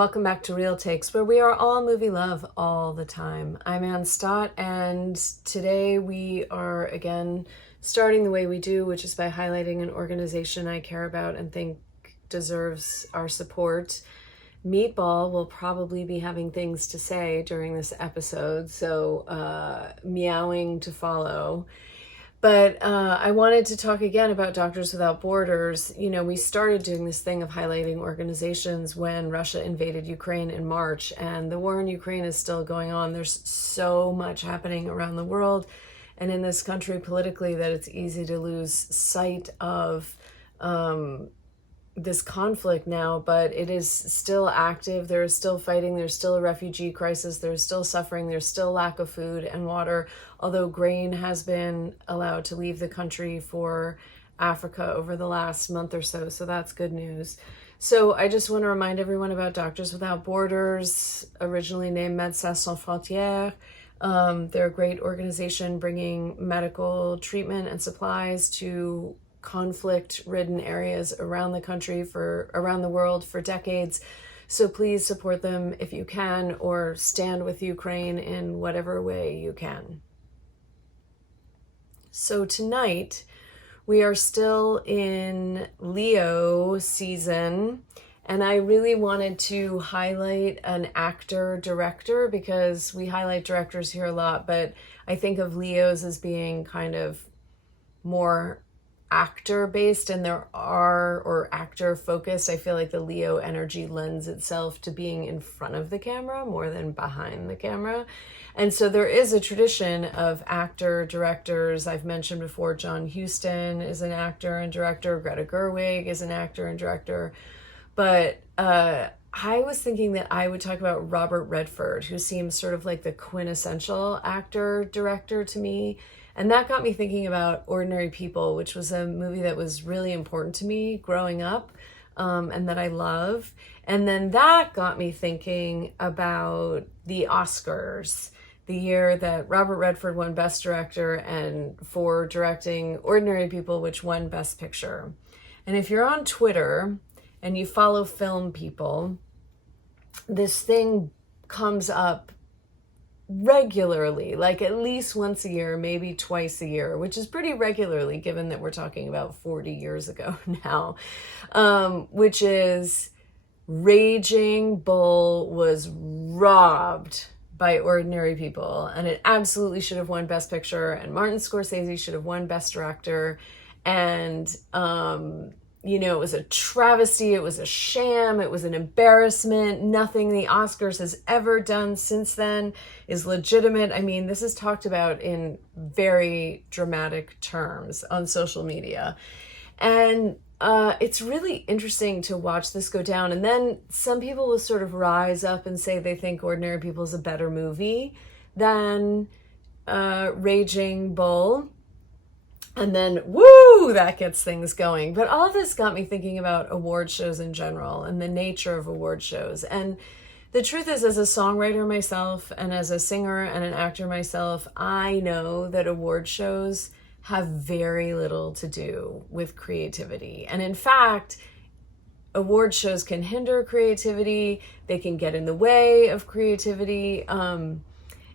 Welcome back to Real Takes, where we are all movie love all the time. I'm Ann Stott, and today we are again starting the way we do, which is by highlighting an organization I care about and think deserves our support. Meatball will probably be having things to say during this episode, so meowing to follow. But I wanted to talk again about Doctors Without Borders. You know, we started doing this thing of highlighting organizations when Russia invaded Ukraine in March, and the war in Ukraine is still going on. There's so much happening around the world and in this country politically that it's easy to lose sight of this conflict now, but it is still active. There is still fighting. There's still a refugee crisis. There's still suffering. There's still lack of food and water, although grain has been allowed to leave the country for Africa over the last month or so. So that's good news. So I just want to remind everyone about Doctors Without Borders, originally named Médecins Sans Frontières. They're a great organization bringing medical treatment and supplies to conflict-ridden areas around the world for decades. So please support them if you can, or stand with Ukraine in whatever way you can. So tonight we are still in Leo season, and I really wanted to highlight an actor-director because we highlight directors here a lot, but I think of Leos as being kind of more actor based, and actor focused. I feel like the Leo energy lends itself to being in front of the camera more than behind the camera. And so there is a tradition of actor directors. I've mentioned before, John Huston is an actor and director. Greta Gerwig is an actor and director. But I was thinking that I would talk about Robert Redford, who seems sort of like the quintessential actor director to me. And that got me thinking about Ordinary People, which was a movie that was really important to me growing up, and that I love. And then that got me thinking about the Oscars, the year that Robert Redford won Best Director and for directing Ordinary People, which won Best Picture. And if you're on Twitter and you follow film people, this thing comes up regularly, like at least once a year, maybe twice a year, which is pretty regularly given that we're talking about 40 years ago now, which is Raging Bull was robbed by Ordinary People, and it absolutely should have won Best Picture, and Martin Scorsese should have won Best Director, and it was a travesty, it was a sham, it was an embarrassment. Nothing the Oscars has ever done since then is legitimate. I mean, this is talked about in very dramatic terms on social media. And it's really interesting to watch this go down. And then some people will sort of rise up and say they think Ordinary People is a better movie than Raging Bull. And then, woo, that gets things going. But all of this got me thinking about award shows in general and the nature of award shows. And the truth is, as a songwriter myself and as a singer and an actor myself, I know that award shows have very little to do with creativity. And in fact, award shows can hinder creativity. They can get in the way of creativity.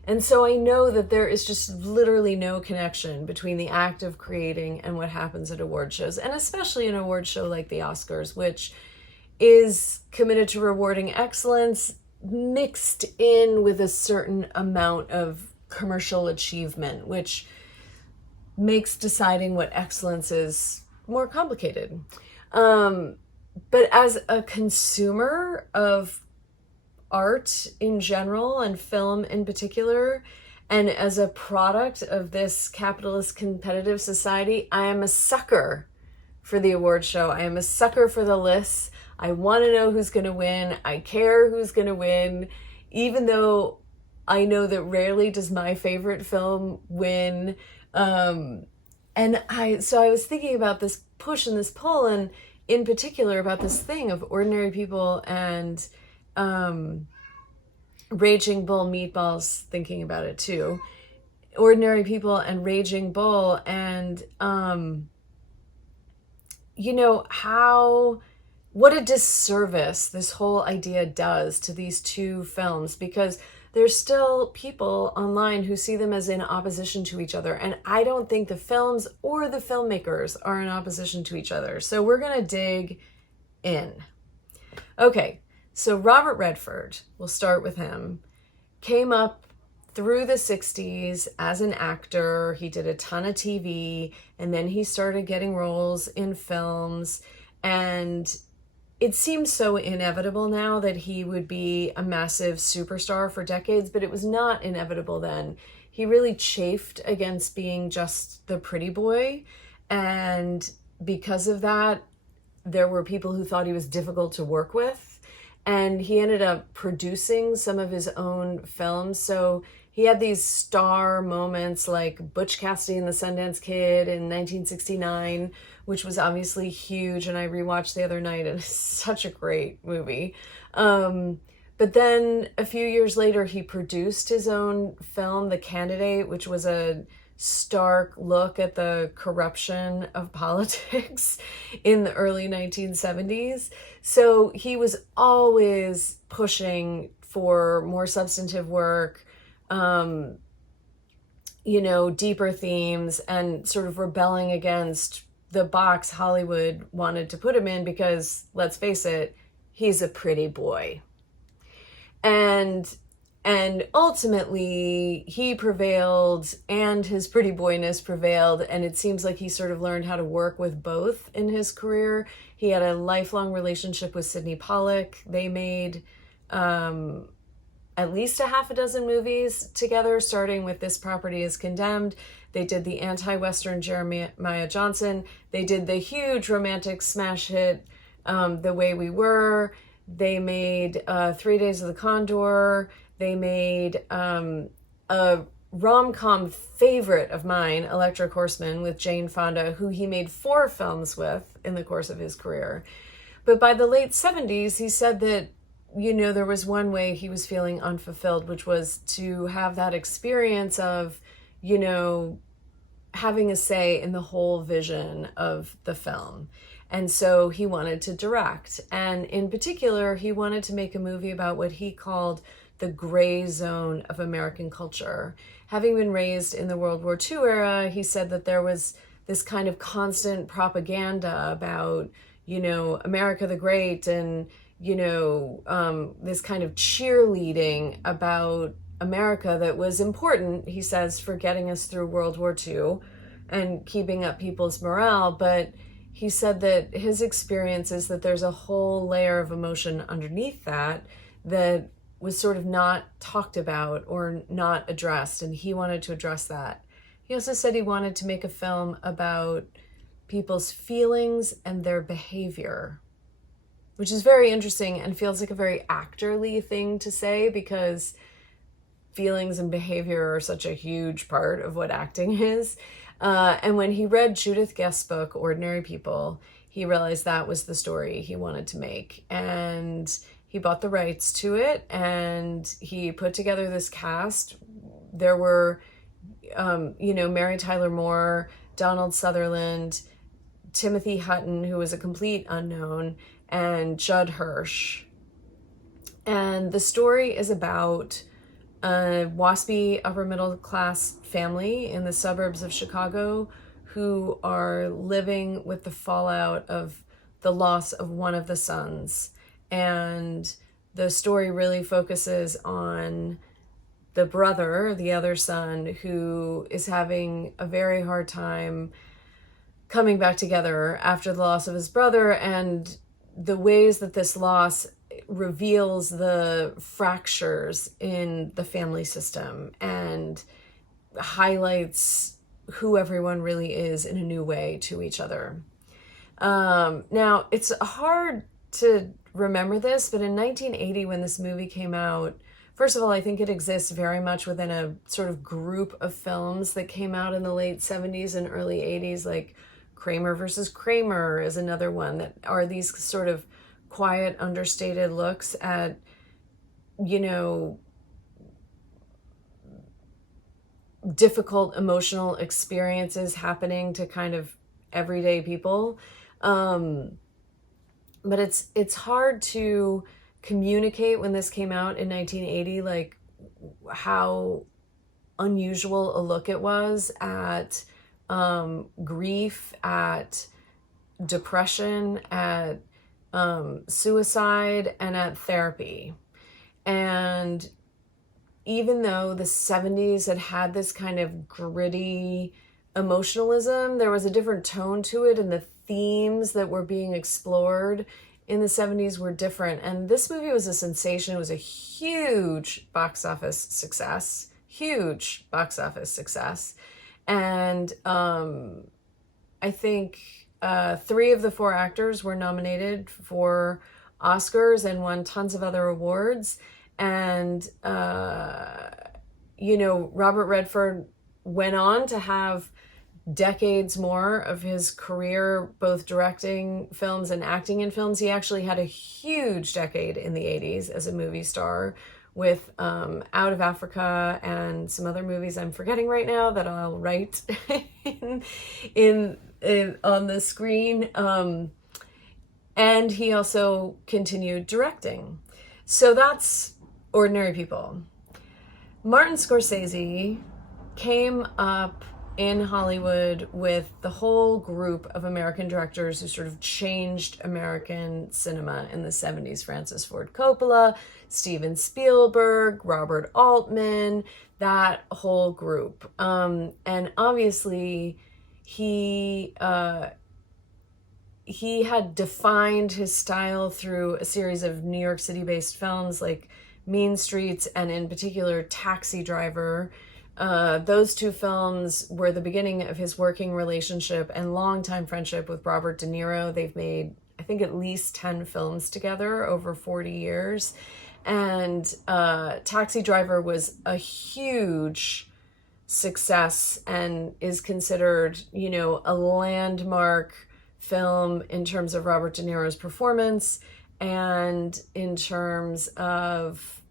And so I know that there is just literally no connection between the act of creating and what happens at award shows, and especially an award show like the Oscars, which is committed to rewarding excellence mixed in with a certain amount of commercial achievement, which makes deciding what excellence is more complicated. But as a consumer of art in general and film in particular, and as a product of this capitalist competitive society, I am a sucker for the award show. I am a sucker for the lists. I want to know who's going to win. I care who's going to win, even though I know that rarely does my favorite film win. So I was thinking about this push and this pull, and in particular about this thing of Ordinary People and Raging Bull. Meatballs thinking about it too. Ordinary People and Raging Bull, and how what a disservice this whole idea does to these two films, because there's still people online who see them as in opposition to each other. And I don't think the films or the filmmakers are in opposition to each other. So we're going to dig in. Okay, so Robert Redford, we'll start with him, came up through the 60s as an actor. He did a ton of TV, and then he started getting roles in films. And it seems so inevitable now that he would be a massive superstar for decades, but it was not inevitable then. He really chafed against being just the pretty boy. And because of that, there were people who thought he was difficult to work with. And he ended up producing some of his own films. So he had these star moments like Butch Cassidy and the Sundance Kid in 1969, which was obviously huge. And I rewatched the other night, and it's such a great movie. But then a few years later, he produced his own film, The Candidate, which was a stark look at the corruption of politics in the early 1970s. So he was always pushing for more substantive work, deeper themes, and sort of rebelling against the box Hollywood wanted to put him in, because let's face it, he's a pretty boy. And ultimately, he prevailed, and his pretty boyness prevailed, and it seems like he sort of learned how to work with both in his career. He had a lifelong relationship with Sidney Pollack. They made at least a half a dozen movies together, starting with This Property is Condemned. They did the anti-Western Jeremiah Johnson. They did the huge romantic smash hit, The Way We Were. They made 3 Days of the Condor. They made a rom-com favorite of mine, Electric Horseman, with Jane Fonda, who he made 4 films with in the course of his career. But by the late 70s, he said that, there was one way he was feeling unfulfilled, which was to have that experience of, having a say in the whole vision of the film. And so he wanted to direct. And in particular, he wanted to make a movie about what he called the gray zone of American culture. Having been raised in the World War II era, he said that there was this kind of constant propaganda about, America the Great, and, this kind of cheerleading about America that was important, he says, for getting us through World War II and keeping up people's morale. But he said that his experience is that there's a whole layer of emotion underneath that was sort of not talked about or not addressed, and he wanted to address that. He also said he wanted to make a film about people's feelings and their behavior, which is very interesting and feels like a very actorly thing to say, because feelings and behavior are such a huge part of what acting is. And when he read Judith Guest's book, Ordinary People, he realized that was the story he wanted to make. And he bought the rights to it, and he put together this cast. There were, Mary Tyler Moore, Donald Sutherland, Timothy Hutton, who was a complete unknown, and Judd Hirsch. And the story is about a waspy upper middle class family in the suburbs of Chicago who are living with the fallout of the loss of one of the sons. And the story really focuses on the brother, the other son, who is having a very hard time coming back together after the loss of his brother, and the ways that this loss reveals the fractures in the family system and highlights who everyone really is in a new way to each other. Now, it's hard to remember this, but in 1980, when this movie came out, first of all, I think it exists very much within a sort of group of films that came out in the late 70s and early 80s, like Kramer versus Kramer is another one, that are these sort of quiet, understated looks at, difficult emotional experiences happening to kind of everyday people. but it's hard to communicate when this came out in 1980, like how unusual a look it was at grief, at depression, at suicide, and at therapy. And even though the 70s had this kind of gritty emotionalism, there was a different tone to it, and the themes that were being explored in the 70s were different. And this movie was a sensation. It was a huge box office success. And I think 3 of the 4 actors were nominated for Oscars and won tons of other awards. And, Robert Redford went on to have decades more of his career, both directing films and acting in films. He actually had a huge decade in the 80s as a movie star with Out of Africa and some other movies I'm forgetting right now that I'll write in on the screen. And he also continued directing. So that's Ordinary People. Martin Scorsese came up in Hollywood with the whole group of American directors who sort of changed American cinema in the 70s. Francis Ford Coppola, Steven Spielberg, Robert Altman, that whole group. And obviously he had defined his style through a series of New York City-based films like Mean Streets and in particular Taxi Driver. Those 2 films were the beginning of his working relationship and longtime friendship with Robert De Niro. They've made, I think, at least 10 films together over 40 years. And Taxi Driver was a huge success and is considered, a landmark film in terms of Robert De Niro's performance and in terms of,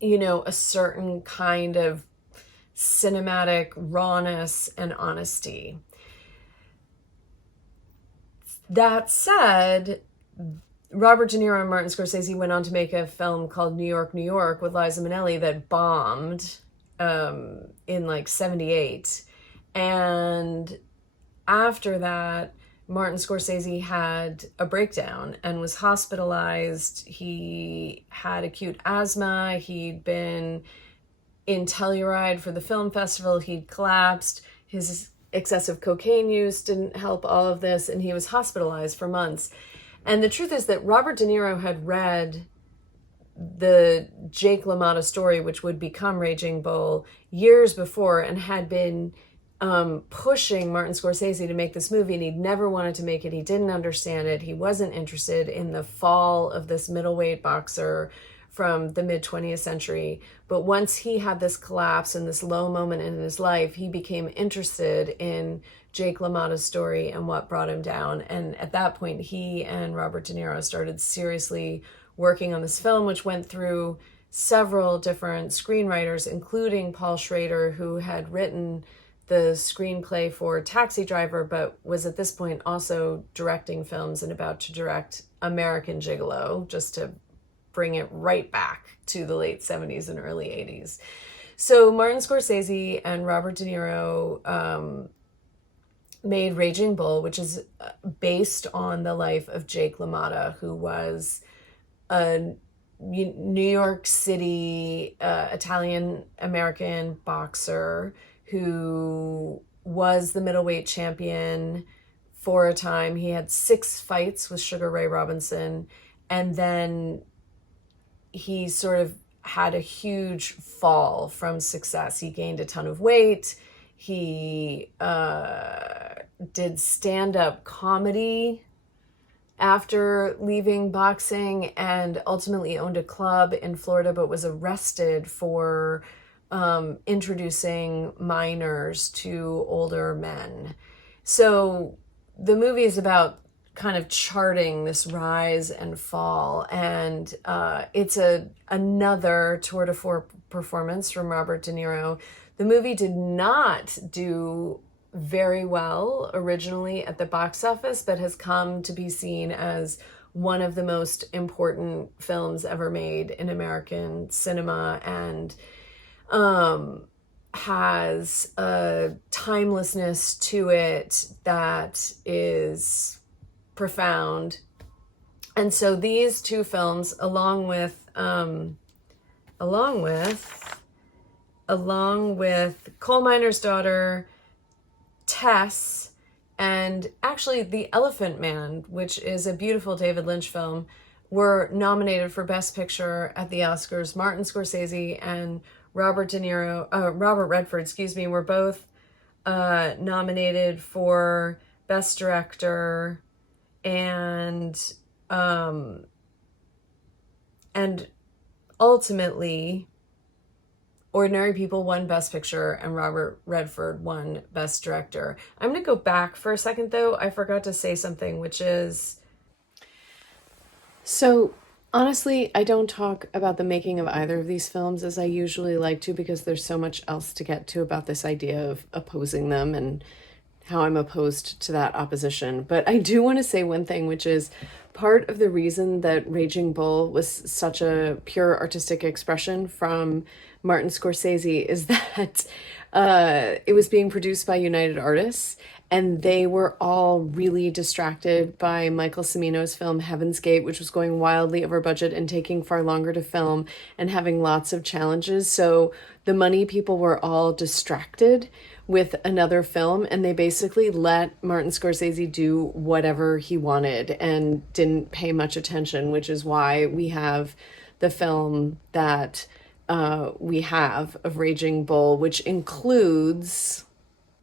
a certain kind of cinematic rawness and honesty. That said, Robert De Niro and Martin Scorsese went on to make a film called New York, New York with Liza Minnelli that bombed in like 78. And after that, Martin Scorsese had a breakdown and was hospitalized. He had acute asthma. He'd been in Telluride for the film festival. He'd collapsed. His excessive cocaine use didn't help all of this, and he was hospitalized for months. And the truth is that Robert De Niro had read the Jake LaMotta story, which would become Raging Bull, years before, and had been pushing Martin Scorsese to make this movie, and he'd never wanted to make it. He didn't understand it. He wasn't interested in the fall of this middleweight boxer from the mid-20th century. But once he had this collapse and this low moment in his life, he became interested in Jake LaMotta's story and what brought him down. And at that point, he and Robert De Niro started seriously working on this film, which went through several different screenwriters, including Paul Schrader, who had written the screenplay for Taxi Driver, but was at this point also directing films and about to direct American Gigolo, just to bring it right back to the late 70s and early 80s. So Martin Scorsese and Robert De Niro made Raging Bull, which is based on the life of Jake LaMotta, who was a New York City Italian-American boxer who was the middleweight champion for a time. He had 6 fights with Sugar Ray Robinson, and then he sort of had a huge fall from success. He gained a ton of weight. He did stand-up comedy after leaving boxing and ultimately owned a club in Florida, but was arrested for introducing minors to older men. So the movie is about kind of charting this rise and fall, and it's another tour de force performance from Robert De Niro. The movie did not do very well originally at the box office, but has come to be seen as one of the most important films ever made in American cinema, and has a timelessness to it that is profound. And so these two films, along with Coal Miner's Daughter, Tess, and actually The Elephant Man, which is a beautiful David Lynch film, were nominated for Best Picture at the Oscars. Martin Scorsese and Robert Redford, were both nominated for Best Director, and ultimately Ordinary People won Best Picture and Robert Redford won Best Director. I'm going to go back for a second, though. I forgot to say something, which is... So, honestly, I don't talk about the making of either of these films as I usually like to, because there's so much else to get to about this idea of opposing them and how I'm opposed to that opposition. But I do want to say one thing, which is part of the reason that Raging Bull was such a pure artistic expression from Martin Scorsese is that it was being produced by United Artists, and they were all really distracted by Michael Cimino's film Heaven's Gate, which was going wildly over budget and taking far longer to film and having lots of challenges. So the money people were all distracted with another film, and they basically let Martin Scorsese do whatever he wanted and didn't pay much attention, which is why we have the film that we have of Raging Bull, which includes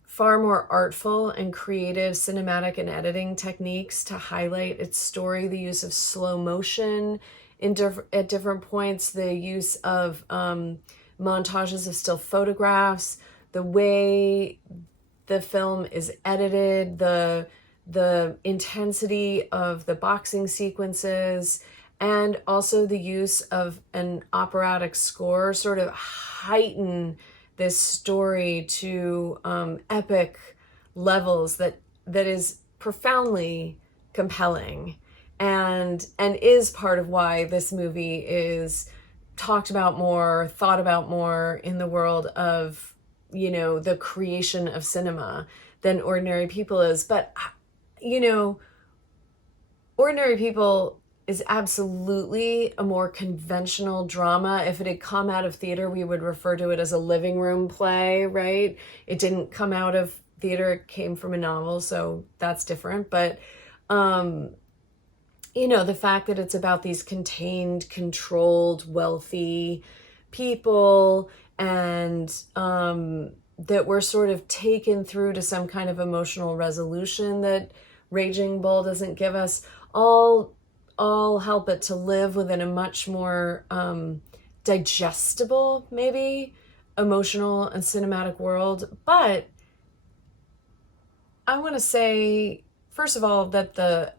far more artful and creative cinematic and editing techniques to highlight its story, the use of slow motion at different points, the use of montages of still photographs, the way the film is edited, the intensity of the boxing sequences, and also the use of an operatic score sort of heighten this story to epic levels that is profoundly compelling, and is part of why this movie is talked about more, thought about more in the world of, you know, the creation of cinema than Ordinary People is. But, you know, Ordinary People is absolutely a more conventional drama. If it had come out of theater, we would refer to it as a living room play, right? It didn't come out of theater, it came from a novel, so that's different. But, you know, the fact that it's about these contained, controlled, wealthy people, and that we're sort of taken through to some kind of emotional resolution that Raging Bull doesn't give us, all help it to live within a much more digestible, maybe, emotional and cinematic world. But I want to say, first of all, that the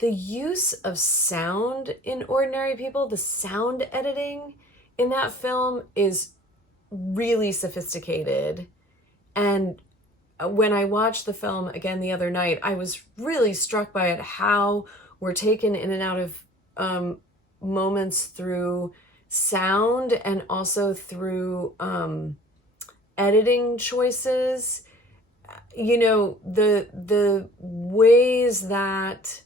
use of sound in Ordinary People, the sound editing in that film is really sophisticated. And when I watched the film again the other night, I was really struck by it, how we're taken in and out of moments through sound and also through editing choices. You know, the ways that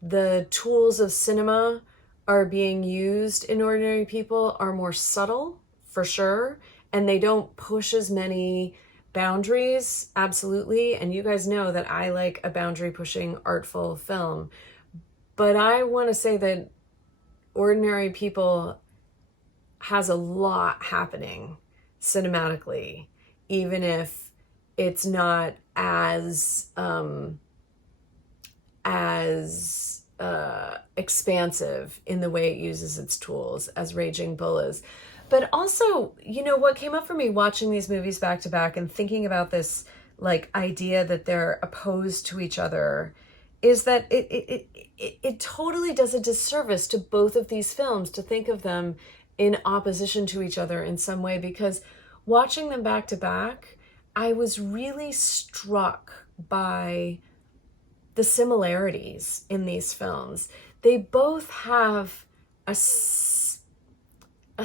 the tools of cinema are being used in Ordinary People are more subtle, for sure, and they don't push as many boundaries, absolutely. And you guys know that I like a boundary-pushing, artful film. But I want to say that Ordinary People has a lot happening cinematically, even if it's not as expansive in the way it uses its tools as Raging Bull is. But also, you know, what came up for me watching these movies back to back and thinking about this, like, idea that they're opposed to each other, is that it totally does a disservice to both of these films to think of them in opposition to each other in some way, because watching them back to back, I was really struck by the similarities in these films. They both have a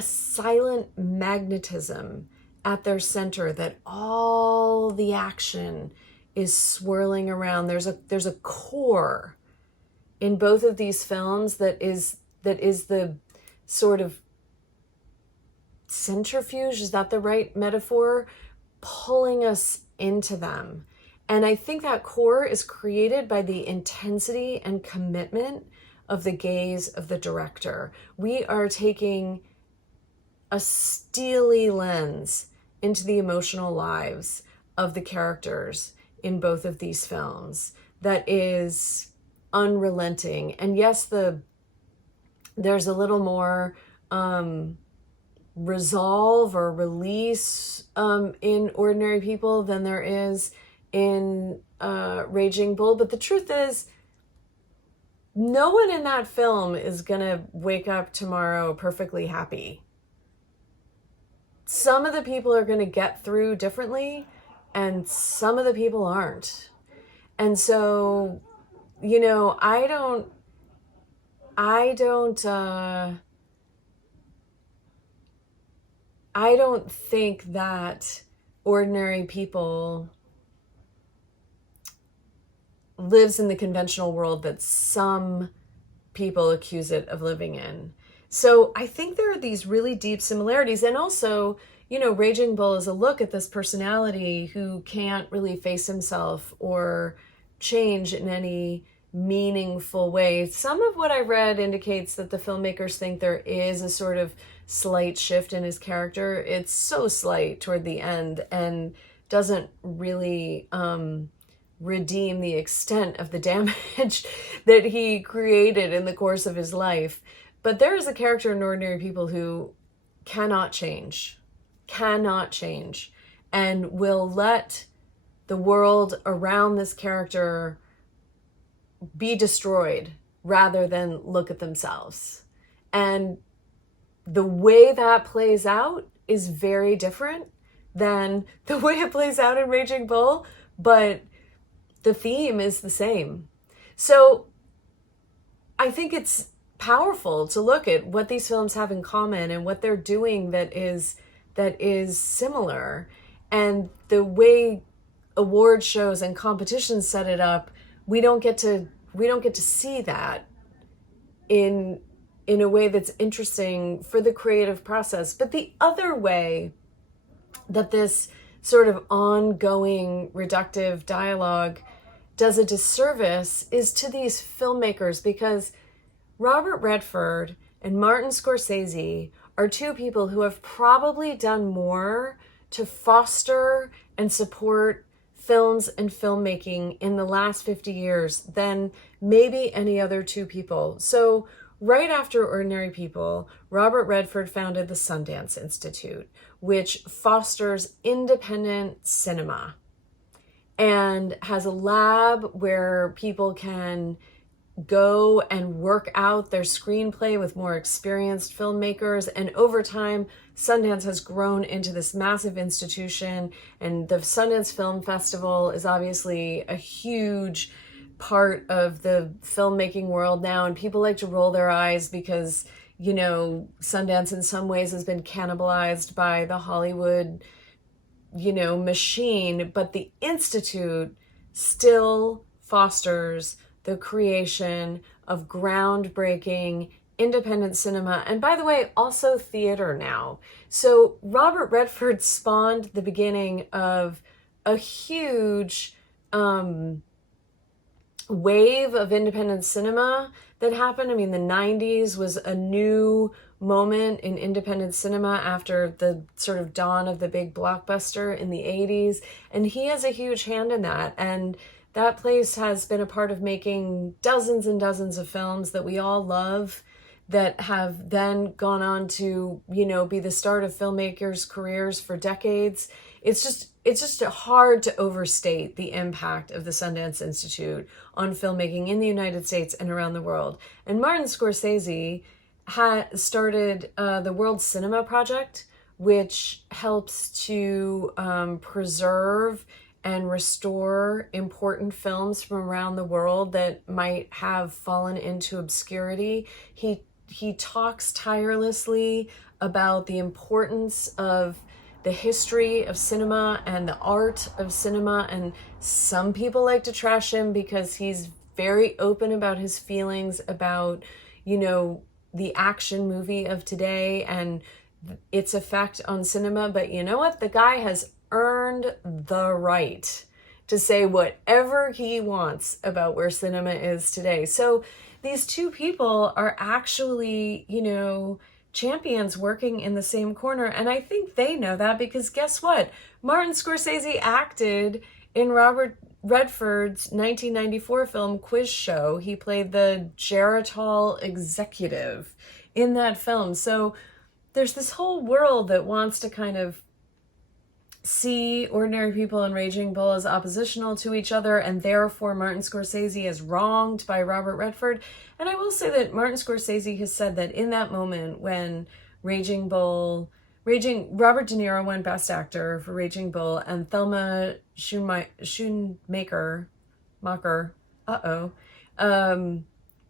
silent magnetism at their center that all the action is swirling around. There's a core in both of these films that is the sort of centrifuge, is that the right metaphor, pulling us into them. And I think that core is created by the intensity and commitment of the gaze of the director. We are taking a steely lens into the emotional lives of the characters in both of these films that is unrelenting. And yes, there's a little more resolve or release in Ordinary People than there is in Raging Bull. But the truth is, no one in that film is gonna wake up tomorrow perfectly happy. Some of the people are going to get through differently, and some of the people aren't. And so, you know, I don't think that Ordinary People lives in the conventional world that some people accuse it of living in. So I think there are these really deep similarities. And also, you know, Raging Bull is a look at this personality who can't really face himself or change in any meaningful way. Some of what I read indicates that the filmmakers think there is a sort of slight shift in his character. It's so slight toward the end and doesn't really redeem the extent of the damage that he created in the course of his life. But there is a character in Ordinary People who cannot change, and will let the world around this character be destroyed rather than look at themselves. And the way that plays out is very different than the way it plays out in Raging Bull, but the theme is the same. So I think it's powerful to look at what these films have in common and what they're doing that is similar. And the way award shows and competitions set it up, we don't get to see that in a way that's interesting for the creative process. But the other way that this sort of ongoing reductive dialogue does a disservice is to these filmmakers, because Robert Redford and Martin Scorsese are two people who have probably done more to foster and support films and filmmaking in the last 50 years than maybe any other two people. So right after Ordinary People, Robert Redford founded the Sundance Institute, which fosters independent cinema and has a lab where people can go and work out their screenplay with more experienced filmmakers. And over time, Sundance has grown into this massive institution, and the Sundance Film Festival is obviously a huge part of the filmmaking world now. And people like to roll their eyes because, you know, Sundance in some ways has been cannibalized by the Hollywood, you know, machine, but the Institute still fosters the creation of groundbreaking independent cinema, and by the way, also theater now. So Robert Redford spawned the beginning of a huge wave of independent cinema that happened. I mean, the 90s was a new moment in independent cinema after the sort of dawn of the big blockbuster in the 80s, and he has a huge hand in that. And that place has been a part of making dozens and dozens of films that we all love, that have then gone on to, you know, be the start of filmmakers' careers for decades. It's just hard to overstate the impact of the Sundance Institute on filmmaking in the United States and around the world. And Martin Scorsese had started the World Cinema Project which helps to preserve and restore important films from around the world that might have fallen into obscurity. He talks tirelessly about the importance of the history of cinema and the art of cinema, and some people like to trash him because he's very open about his feelings about, you know, the action movie of today and its effect on cinema. But you know what? The guy has earned the right to say whatever he wants about where cinema is today. So these two people are actually, you know, champions working in the same corner. And I think they know that because guess what? Martin Scorsese acted in Robert Redford's 1994 film Quiz Show. He played the Geritol executive in that film. So there's this whole world that wants to kind of see Ordinary People and Raging Bull as oppositional to each other, and therefore Martin Scorsese is wronged by Robert Redford. And I will say that Martin Scorsese has said that in that moment when Robert De Niro won Best Actor for Raging Bull, and Thelma Schoonmaker,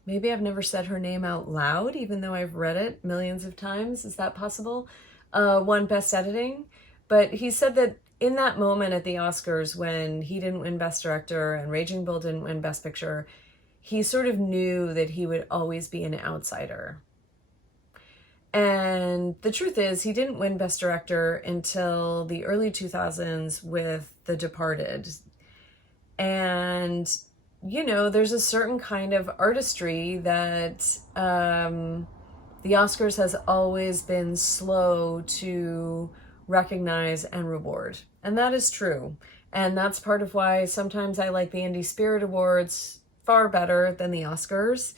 maybe I've never said her name out loud, even though I've read it millions of times. Is that possible? Won Best Editing. But he said that in that moment at the Oscars when he didn't win Best Director and Raging Bull didn't win Best Picture, he sort of knew that he would always be an outsider. And the truth is, he didn't win Best Director until the early 2000s with The Departed. And, you know, there's a certain kind of artistry that the Oscars has always been slow to recognize and reward. And that is true. And that's part of why sometimes I like the Indie Spirit Awards far better than the Oscars.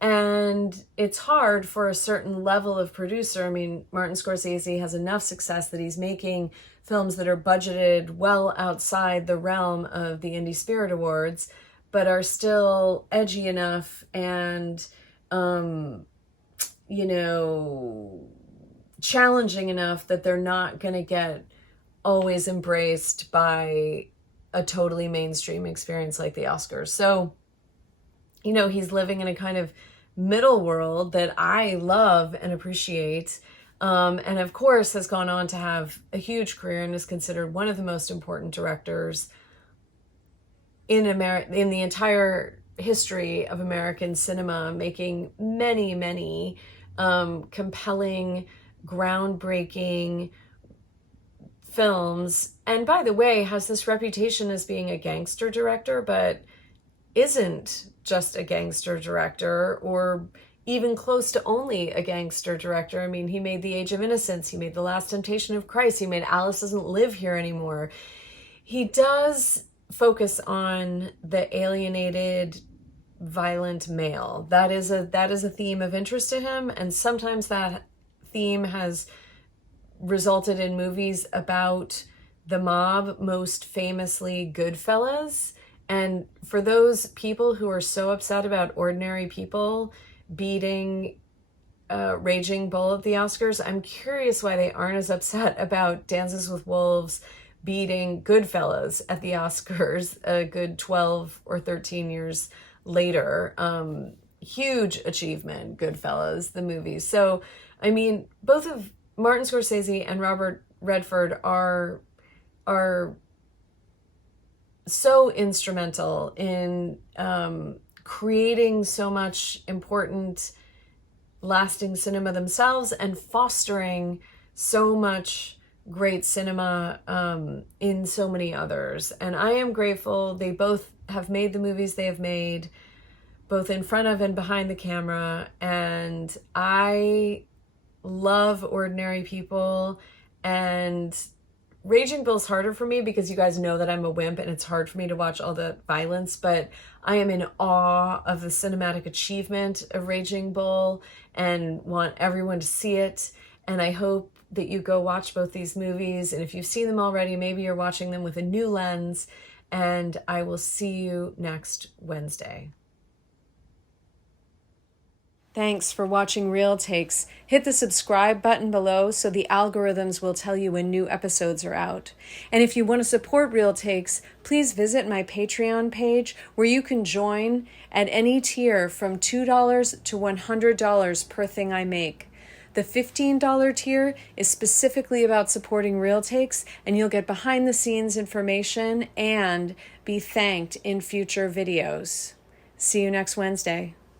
And it's hard for a certain level of producer. I mean, Martin Scorsese has enough success that he's making films that are budgeted well outside the realm of the Indie Spirit Awards, but are still edgy enough and, you know, challenging enough that they're not going to get always embraced by a totally mainstream experience like the Oscars. So, you know, he's living in a kind of middle world that I love and appreciate. And of course has gone on to have a huge career and is considered one of the most important directors in the entire history of American cinema, making many, many compelling, groundbreaking films. And by the way, has this reputation as being a gangster director, but isn't just a gangster director or even close to only a gangster director. I mean, he made The Age of Innocence, he made The Last Temptation of Christ, he made Alice Doesn't Live Here Anymore. He does focus on the alienated, violent male. That is a theme of interest to him, and sometimes that theme has resulted in movies about the mob, most famously Goodfellas. And for those people who are so upset about Ordinary People beating Raging Bull at the Oscars, I'm curious why they aren't as upset about Dances with Wolves beating Goodfellas at the Oscars a good 12 or 13 years later. Huge achievement, Goodfellas, the movie. So, I mean, both of Martin Scorsese and Robert Redford are so instrumental in creating so much important, lasting cinema themselves and fostering so much great cinema in so many others. And I am grateful they both have made the movies they have made, both in front of and behind the camera. And I love Ordinary People, and Raging Bull's harder for me because you guys know that I'm a wimp and it's hard for me to watch all the violence, but I am in awe of the cinematic achievement of Raging Bull and want everyone to see it. And I hope that you go watch both these movies. And if you've seen them already, maybe you're watching them with a new lens. And I will see you next Wednesday. Thanks for watching Real Takes. Hit the subscribe button below so the algorithms will tell you when new episodes are out. And if you want to support Real Takes, please visit my Patreon page where you can join at any tier from $2 to $100 per thing I make. The $15 tier is specifically about supporting Real Takes, and you'll get behind the scenes information and be thanked in future videos. See you next Wednesday.